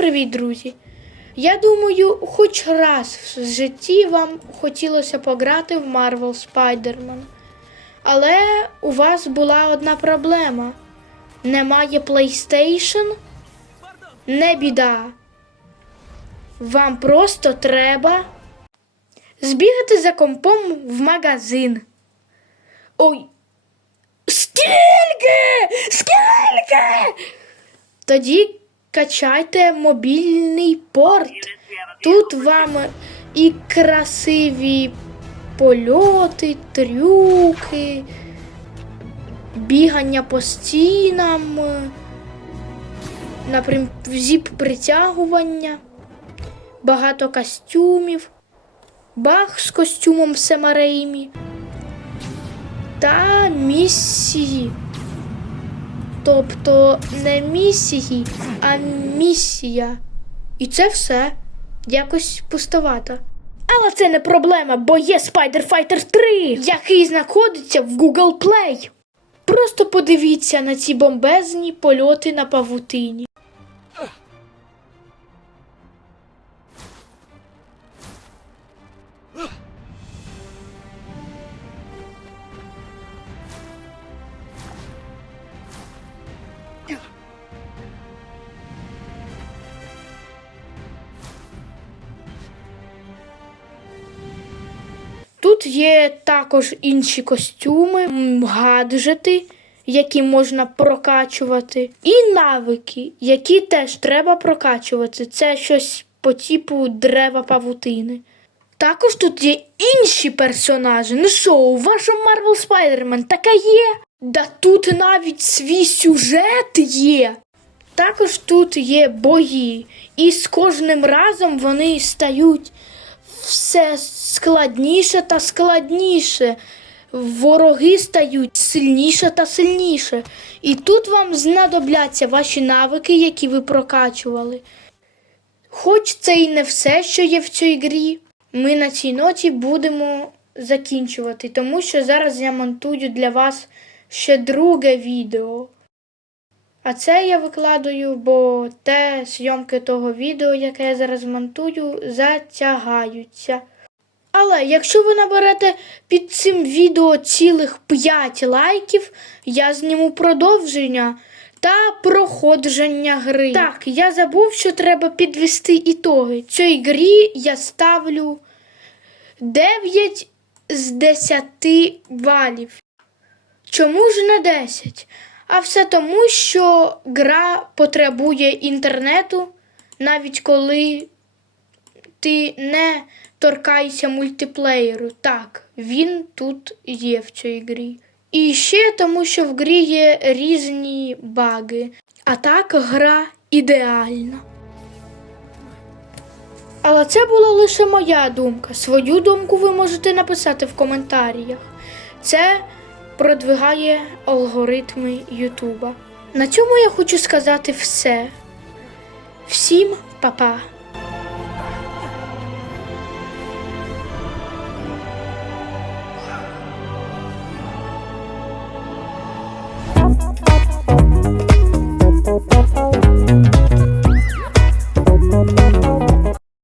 привіт, друзі! Я думаю, хоч раз в житті вам хотілося пограти в Marvel Spider-Man. Але у вас була одна проблема: немає PlayStation? Не біда. Вам просто треба збігати за компом в магазин. Ой. Скільки? Скільки? Тоді качайте мобільний порт. Тут вам і красиві польоти, трюки, бігання по стінам, наприклад, зіп притягування, багато костюмів, баг з костюмом Сема Реймі та місії. Тобто не місії, а місія. І це все якось пустовато. Але це не проблема, бо є Spider Fighter 3, який знаходиться в Google Play. Просто подивіться на ці бомбезні польоти на павутині. Тут є також інші костюми, гаджети, які можна прокачувати, і навики, які теж треба прокачувати. Це щось по типу дерева павутини. Також тут є інші персонажі. Ну що, у вашому Marvel Spider-Man таке є? Да тут навіть свій сюжет є. Також тут є бої, і з кожним разом вони стають все складніше та складніше. Вороги стають сильніше та сильніше. І тут вам знадобляться ваші навики, які ви прокачували. Хоч це і не все, що є в цій грі, ми на цій ноті будемо закінчувати, тому що зараз я монтую для вас ще друге відео. А це я викладаю, бо те зйомки того відео, яке я зараз монтую, затягаються. Але якщо ви наберете під цим відео цілих 5 лайків, я зніму продовження та проходження гри. Так, я забув, що треба підвести ітоги. Цій грі я ставлю 9 з 10 балів. Чому ж не 10? А все тому, що гра потребує інтернету, навіть коли ти не торкаєшся мультиплеєру. Так, він тут є в цій грі. І ще тому, що в грі є різні баги. А так гра ідеальна. Але це була лише моя думка. Свою думку ви можете написати в коментарях. Це продвигає алгоритми Ютуба. На цьому я хочу сказати все. Всім па-па!